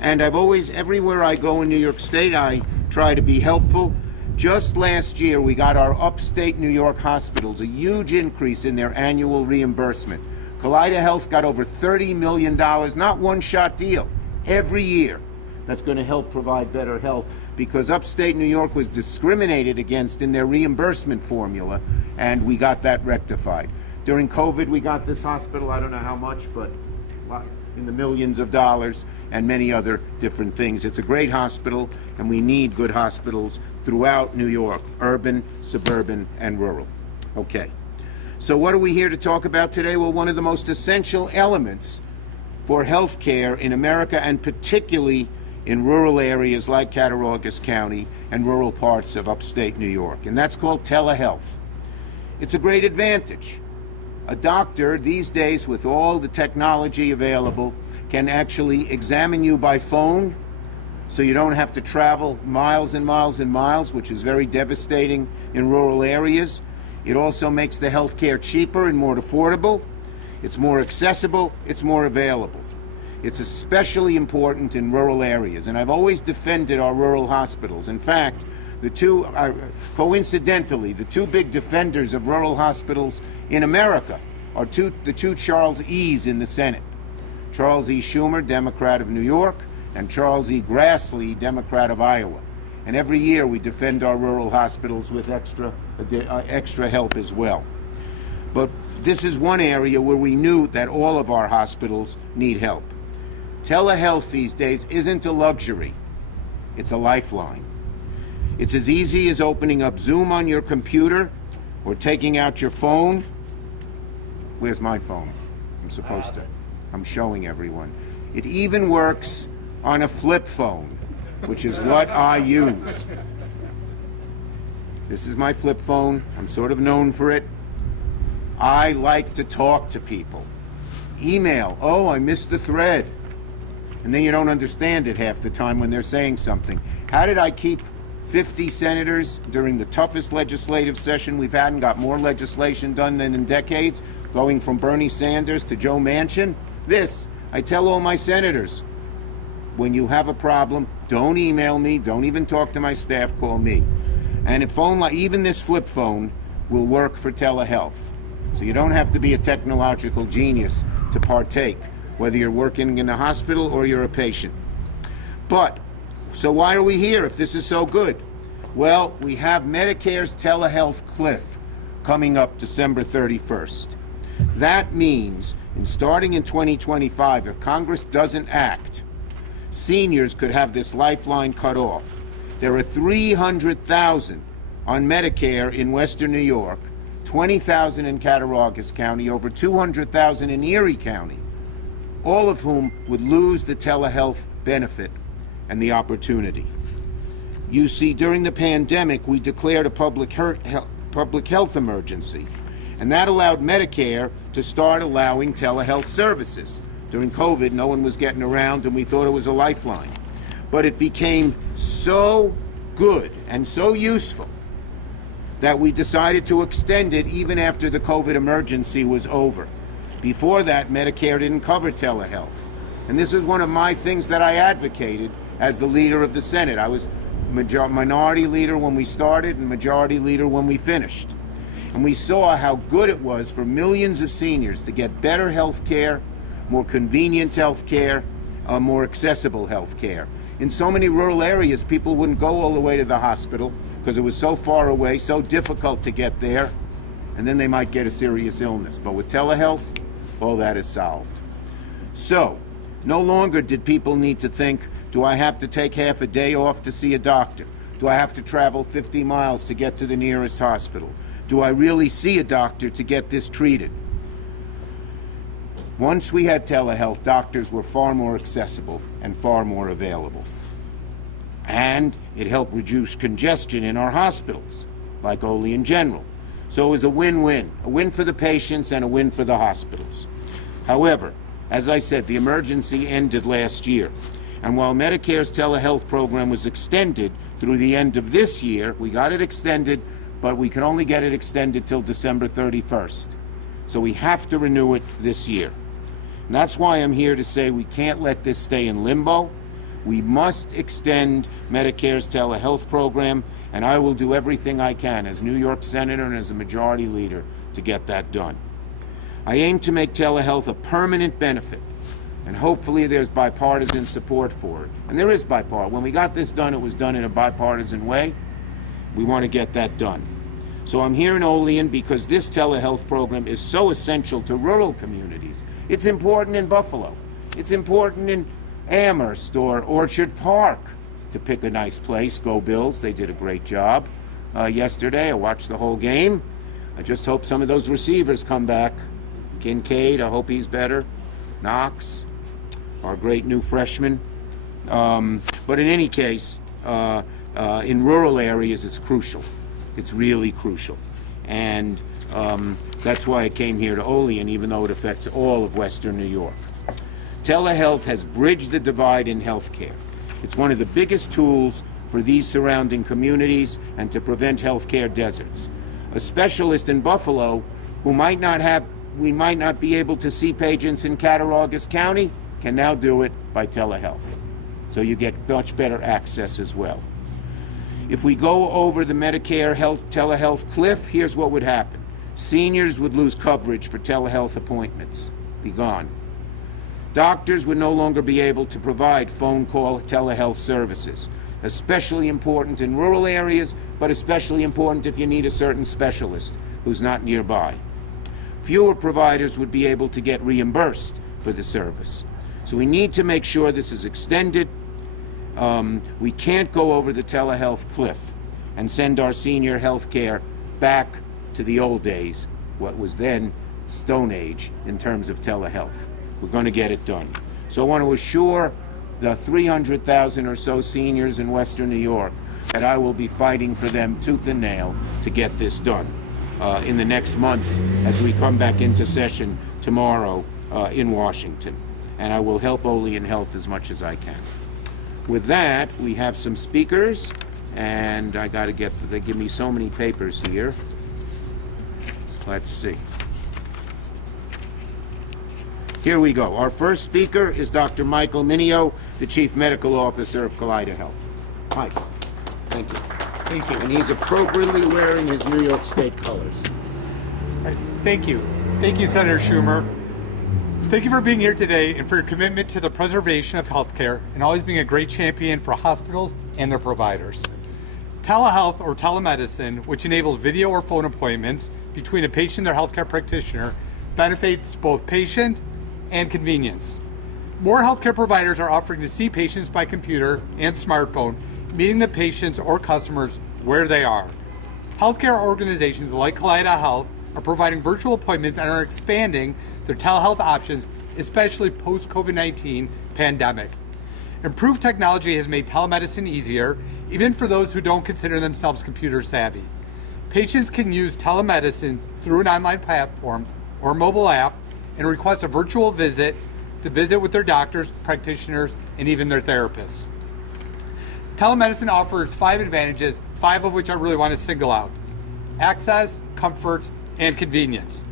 And I've always, everywhere I go in New York State, I try to be helpful. Just last year, we got our upstate New York hospitals a huge increase in their annual reimbursement. Kaleida Health got over $30 million, not one-shot deal, every year. That's going to help provide better health, because upstate New York was discriminated against in their reimbursement formula, and we got that rectified. During COVID, we got this hospital, I don't know how much, but in the millions of dollars, and many other different things. It's a great hospital, and we need good hospitals throughout New York, urban, suburban, and rural. Okay, so what are we here to talk about today? Well, one of the most essential elements for health care in America, and particularly in rural areas like Cattaraugus County and rural parts of upstate New York, and that's called telehealth. It's a great advantage. A doctor these days, with all the technology available, can actually examine you by phone, so you don't have to travel miles and miles and miles, which is very devastating in rural areas. It also makes the health care cheaper and more affordable. It's more accessible. It's more available. It's especially important in rural areas, and I've always defended our rural hospitals. In fact, coincidentally, the two big defenders of rural hospitals in America are the two Charles E's in the Senate. Charles E. Schumer, Democrat of New York, and Charles E. Grassley, Democrat of Iowa. And every year we defend our rural hospitals with extra help as well. But this is one area where we knew that all of our hospitals need help. Telehealth these days isn't a luxury, it's a lifeline. It's as easy as opening up Zoom on your computer or taking out your phone. Where's my phone? I'm supposed to. I'm showing everyone. It even works on a flip phone, which is what I use. This is my flip phone. I'm sort of known for it. I like to talk to people. Email. Oh, I missed the thread. And then you don't understand it half the time when they're saying something. How did I keep 50 senators during the toughest legislative session we've had and got more legislation done than in decades, going from Bernie Sanders to Joe Manchin? I tell all my senators, when you have a problem, don't email me, don't even talk to my staff, call me. And even this flip phone will work for telehealth. So you don't have to be a technological genius to partake, whether you're working in a hospital or you're a patient. So why are we here if this is so good? Well, we have Medicare's telehealth cliff coming up December 31st. That means, starting in 2025, if Congress doesn't act, seniors could have this lifeline cut off. There are 300,000 on Medicare in Western New York, 20,000 in Cattaraugus County, over 200,000 in Erie County, all of whom would lose the telehealth benefit and the opportunity. You see, during the pandemic, we declared a public health emergency, and that allowed Medicare to start allowing telehealth services. During COVID, no one was getting around, and we thought it was a lifeline. But it became so good and so useful that we decided to extend it even after the COVID emergency was over. Before that, Medicare didn't cover telehealth. And this is one of my things that I advocated as the leader of the Senate. I was minority leader when we started and majority leader when we finished. And we saw how good it was for millions of seniors to get better health care, more convenient health care, more accessible health care. In so many rural areas, people wouldn't go all the way to the hospital because it was so far away, so difficult to get there, and then they might get a serious illness. But with telehealth, all that is solved. So, no longer did people need to think, do I have to take half a day off to see a doctor? Do I have to travel 50 miles to get to the nearest hospital? Do I really see a doctor to get this treated? Once we had telehealth, doctors were far more accessible and far more available. And it helped reduce congestion in our hospitals, like Olean General. So it was a win-win, a win for the patients and a win for the hospitals. However, as I said, the emergency ended last year. And while Medicare's telehealth program was extended through the end of this year, we got it extended, but we can only get it extended till December 31st. So we have to renew it this year. And that's why I'm here to say we can't let this stay in limbo. We must extend Medicare's telehealth program, and I will do everything I can as New York Senator and as a majority leader to get that done. I aim to make telehealth a permanent benefit, and hopefully there's bipartisan support for it. And there is bipartisan. When we got this done, it was done in a bipartisan way. We want to get that done. So I'm here in Olean because this telehealth program is so essential to rural communities. It's important in Buffalo. It's important in Amherst or Orchard Park, to pick a nice place. Go Bills. They did a great job yesterday. I watched the whole game. I just hope some of those receivers come back. Kincaid, I hope he's better. Knox, our great new freshman. But in any case, in rural areas, it's crucial. It's really crucial. And that's why I came here to Olean, even though it affects all of Western New York. Telehealth has bridged the divide in healthcare. It's one of the biggest tools for these surrounding communities and to prevent healthcare deserts. A specialist in Buffalo who we might not be able to see patients in Cattaraugus County can now do it by telehealth. So you get much better access as well. If we go over the Medicare telehealth cliff, here's what would happen. Seniors would lose coverage for telehealth appointments. Be gone. Doctors would no longer be able to provide phone call telehealth services, especially important in rural areas, but especially important if you need a certain specialist who's not nearby. Fewer providers would be able to get reimbursed for the service. So we need to make sure this is extended. We can't go over the telehealth cliff and send our senior health care back to the old days, what was then Stone Age in terms of telehealth. We're going to get it done. So I want to assure the 300,000 or so seniors in Western New York that I will be fighting for them tooth and nail to get this done in the next month as we come back into session tomorrow in Washington. And I will help Olean Health as much as I can. With that, we have some speakers, and I got to get, they give me so many papers here. Let's see. Here we go. Our first speaker is Dr. Michael Mineo, the Chief Medical Officer of Kaleida Health. Mike, thank you. Thank you. And he's appropriately wearing his New York State colors. Right. Thank you. Thank you, Senator Schumer. Thank you for being here today and for your commitment to the preservation of healthcare and always being a great champion for hospitals and their providers. Telehealth or telemedicine, which enables video or phone appointments between a patient and their healthcare practitioner, benefits both patient and convenience. More healthcare providers are offering to see patients by computer and smartphone, meeting the patients or customers where they are. Healthcare organizations like Kaleida Health are providing virtual appointments and are expanding their telehealth options, especially post-COVID-19 pandemic. Improved technology has made telemedicine easier, even for those who don't consider themselves computer savvy. Patients can use telemedicine through an online platform or mobile app and request a virtual visit to visit with their doctors, practitioners, and even their therapists. Telemedicine offers 5 advantages, 5 of which I really want to single out: access, comfort, and convenience.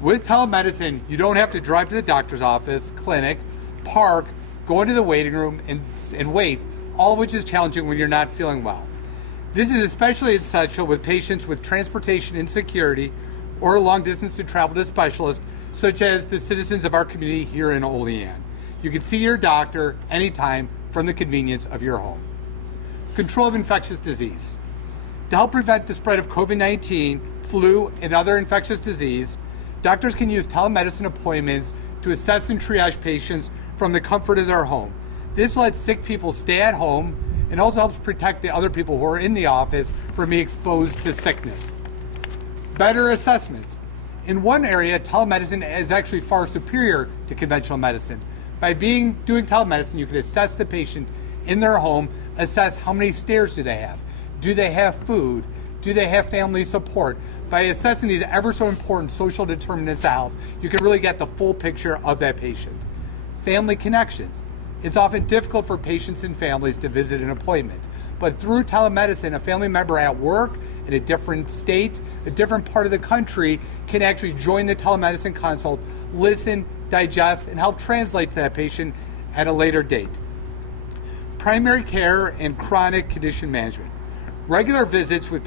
With telemedicine, you don't have to drive to the doctor's office, clinic, park, go into the waiting room, and wait, all of which is challenging when you're not feeling well. This is especially essential with patients with transportation insecurity or long distance to travel to specialists, such as the citizens of our community here in Olean. You can see your doctor anytime from the convenience of your home. Control of infectious disease. To help prevent the spread of COVID-19, flu, and other infectious disease, doctors can use telemedicine appointments to assess and triage patients from the comfort of their home. This lets sick people stay at home and also helps protect the other people who are in the office from being exposed to sickness. Better assessment. In one area, telemedicine is actually far superior to conventional medicine. By doing telemedicine, you can assess the patient in their home, assess how many stairs do they have, do they have food, do they have family support. By assessing these ever so important social determinants of health, you can really get the full picture of that patient. Family connections. It's often difficult for patients and families to visit an appointment, but through telemedicine, a family member at work, in a different state, a different part of the country, can actually join the telemedicine consult, listen, digest, and help translate to that patient at a later date. primary care and chronic condition management. Regular visits with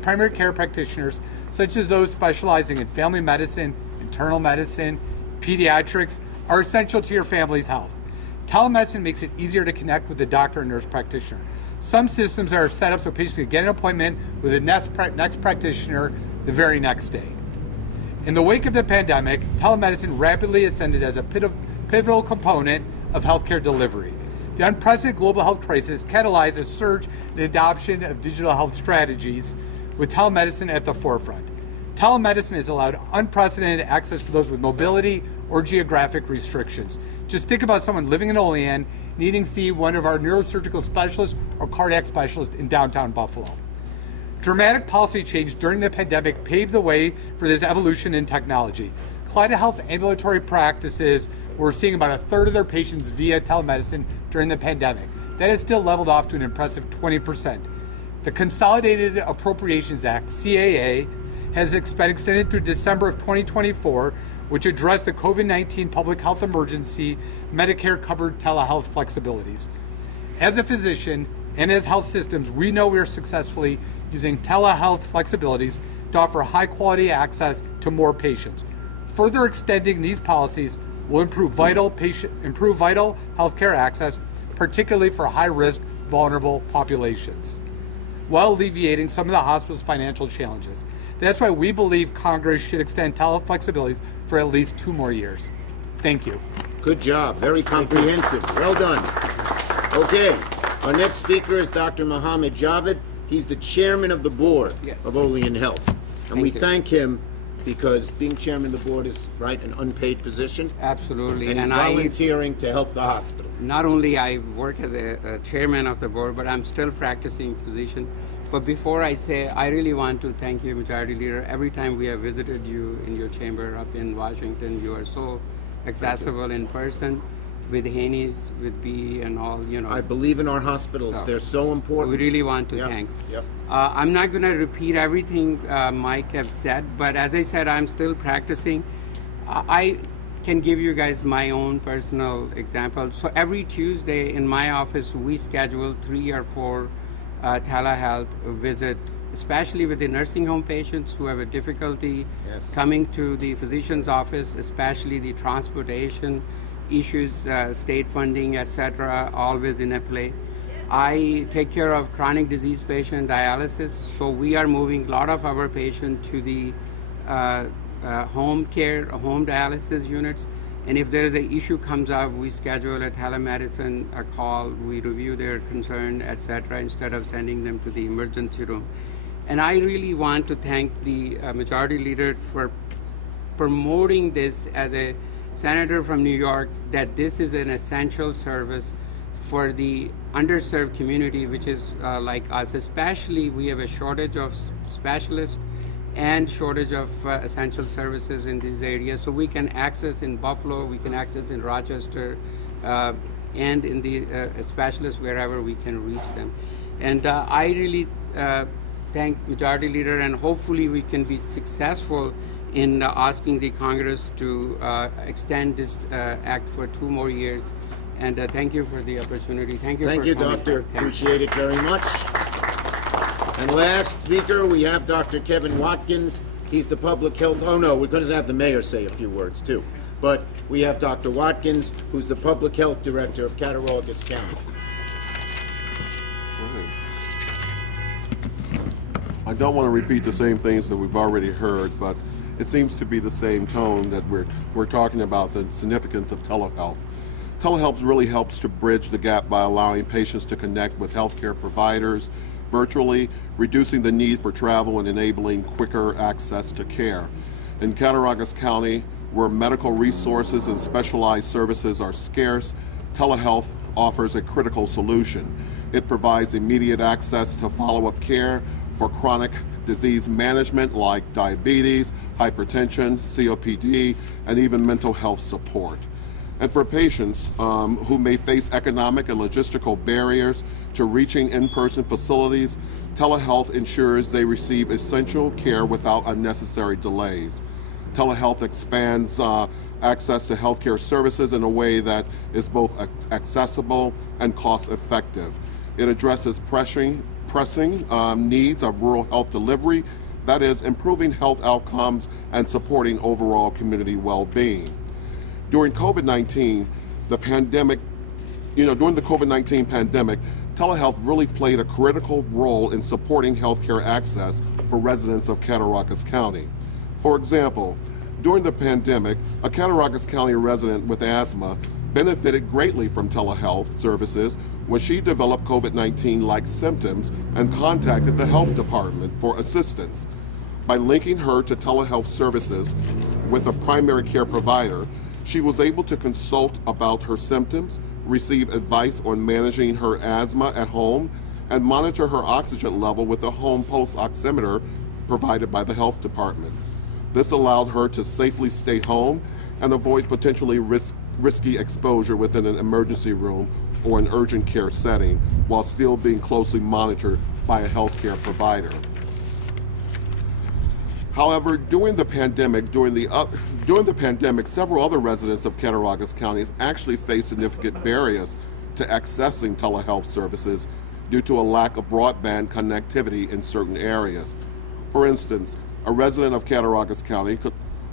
primary care practitioners, such as those specializing in family medicine, internal medicine, pediatrics, are essential to your family's health. Telemedicine makes it easier to connect with the doctor and nurse practitioner. Some systems are set up so patients can get an appointment with the next practitioner the very next day. In the wake of the pandemic, telemedicine rapidly ascended as a pivotal component of healthcare delivery. The unprecedented global health crisis catalyzed a surge in adoption of digital health strategies, with telemedicine at the forefront. Telemedicine has allowed unprecedented access for those with mobility or geographic restrictions. Just think about someone living in Olean needing to see one of our neurosurgical specialists or cardiac specialists in downtown Buffalo. Dramatic policy change during the pandemic paved the way for this evolution in technology. Health ambulatory practices were seeing about a third of their patients via telemedicine during the pandemic. That has still leveled off to an impressive 20%. The Consolidated Appropriations Act, CAA, has been extended through December of 2024, which addressed the COVID-19 public health emergency Medicare-covered telehealth flexibilities. As a physician and as health systems, we know we are successfully using telehealth flexibilities to offer high-quality access to more patients. Further extending these policies will improve vital healthcare access, particularly for high-risk, vulnerable populations, while alleviating some of the hospital's financial challenges. That's why we believe Congress should extend telehealth flexibilities for at least 2 more years. Thank you. Good job. Very comprehensive. Well done. Okay. Our next speaker is Dr. Mohammed Javed. He's the chairman of the board of Olean Health. And we thank him because being chairman of the board is, right, an unpaid position. Absolutely. And he's volunteering to help the hospital. Not only I work as a chairman of the board, but I'm still practicing physician. But before I say, I really want to thank you, Majority Leader. Every time we have visited you in your chamber up in Washington, you are so accessible in person with Haney's, with B and all, you know. I believe in our hospitals. They're so important. We really want to thanks. I'm not going to repeat everything Mike have said, but as I said, I'm still practicing. I can give you guys my own personal example. So every Tuesday in my office, we schedule 3 or 4 telehealth visit, especially with the nursing home patients who have a difficulty coming to the physician's office, especially the transportation issues, state funding, etc., always in a play. I take care of chronic disease patient dialysis, so we are moving a lot of our patients to the home dialysis units. And if there is an issue comes up, we schedule a telemedicine, a call, we review their concern, etc., instead of sending them to the emergency room. And I really want to thank the Majority Leader for promoting this as a senator from New York, that this is an essential service for the underserved community, which is like us. Especially, we have a shortage of specialists and shortage of essential services in these areas. So we can access in Buffalo, we can access in Rochester, and in the specialists wherever we can reach them. And I really thank Majority Leader, and hopefully we can be successful in asking the Congress to extend this act for 2 more years. And thank you for the opportunity. Thank you. Thank you, Doctor. Appreciate it very much. And last speaker, we have Dr. Kevin Watkins. He's the public health. Oh no, we're going to have the mayor say a few words too. But we have Dr. Watkins, who's the public health director of Cattaraugus County. I don't want to repeat the same things that we've already heard, but it seems to be the same tone that we're talking about the significance of telehealth. Telehealth really helps to bridge the gap by allowing patients to connect with healthcare providers virtually, reducing the need for travel and enabling quicker access to care. In Cattaraugus County, where medical resources and specialized services are scarce, telehealth offers a critical solution. It provides immediate access to follow-up care for chronic disease management like diabetes, hypertension, COPD, and even mental health support. And for patients who may face economic and logistical barriers to reaching in-person facilities, telehealth ensures they receive essential care without unnecessary delays. Telehealth expands access to healthcare services in a way that is both accessible and cost-effective. It addresses pressing needs of rural health delivery, that is, improving health outcomes and supporting overall community well-being. During COVID-19, during the COVID-19 pandemic, telehealth really played a critical role in supporting healthcare access for residents of Cattaraugus County. For example, during the pandemic, a Cattaraugus County resident with asthma benefited greatly from telehealth services when she developed COVID-19-like symptoms and contacted the health department for assistance. By linking her to telehealth services with a primary care provider, she was able to consult about her symptoms, receive advice on managing her asthma at home, and monitor her oxygen level with a home pulse oximeter provided by the health department. This allowed her to safely stay home and avoid potentially risky exposure within an emergency room or an urgent care setting while still being closely monitored by a healthcare provider. However, during the pandemic, several other residents of Cattaraugus County actually faced significant barriers to accessing telehealth services due to a lack of broadband connectivity in certain areas. For instance, a resident of Cattaraugus County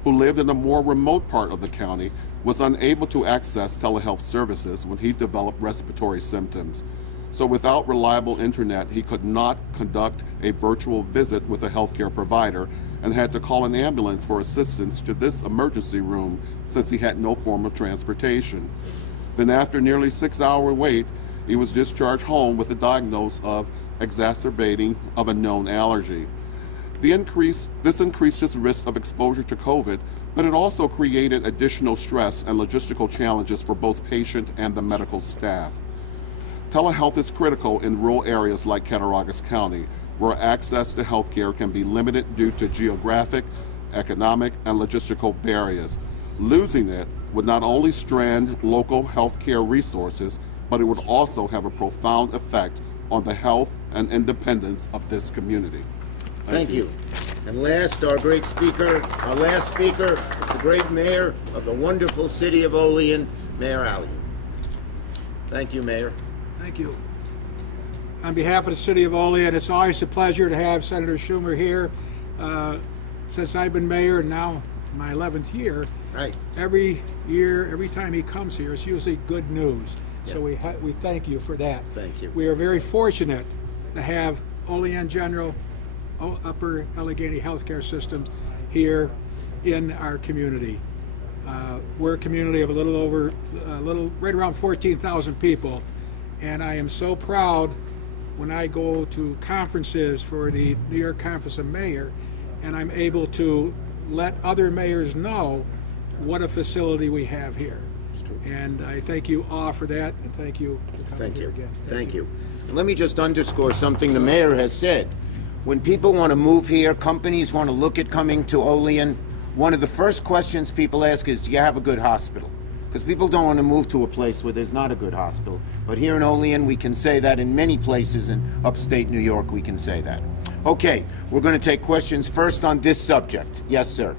who lived in a more remote part of the county was unable to access telehealth services when he developed respiratory symptoms. So without reliable internet, he could not conduct a virtual visit with a healthcare provider and had to call an ambulance for assistance to this emergency room since he had no form of transportation. Then after nearly 6-hour wait, he was discharged home with a diagnosis of exacerbating of a known allergy. This increased his risk of exposure to COVID, but it also created additional stress and logistical challenges for both patient and the medical staff. Telehealth is critical in rural areas like Cattaraugus County, where access to healthcare can be limited due to geographic, economic, and logistical barriers. Losing it would not only strand local healthcare resources, but it would also have a profound effect on the health and independence of this community. Thank you. And last, our last speaker is the great mayor of the wonderful city of Olean, Mayor Olean. Thank you, Mayor. Thank you. On behalf of the city of Olean, it's always a pleasure to have Senator Schumer here. Since I've been mayor, now my 11th year, Right. every year, every time he comes here, it's usually good news. Yeah. So we thank you for that. Thank you. We are very fortunate to have Olean General, Upper Allegheny Healthcare System here in our community. We're a community of right around 14,000 people, and I am so proud when I go to conferences for the New York Conference of Mayor, and I'm able to let other mayors know what a facility we have here. And I thank you all for that, and thank you for coming here again. Thank you. And let me just underscore something the mayor has said. When people want to move here, companies want to look at coming to Olean, one of the first questions people ask is, do you have a good hospital? Because people don't want to move to a place where there's not a good hospital. But here in Olean, we can say that. In many places in upstate New York, we can say that. Okay, we're going to take questions first on this subject. Yes, sir.